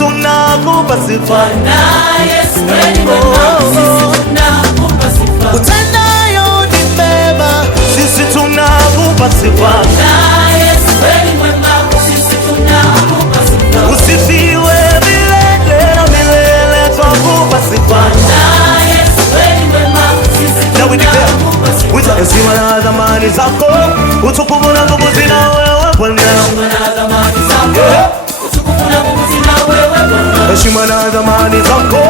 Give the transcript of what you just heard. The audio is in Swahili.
tunakupa sifa. Yesu wewe ni mwema, sisi tunakupa sifa. Utendayo ni mema, sisi tunakupa sifa. Yesu wewe ni mwema, sisi tunakupa sifa. Usifiwe milele na milele, twakupa sifa. Yesu wewe ni mwema, sisi tunakupa sifa. Wita heshima na thamani zako, utukufu na nguvu zina wewe Bwana. Heshima na thamani zako, utukufu na nguvu zina wewe Bwana. Heshima na thamani zako,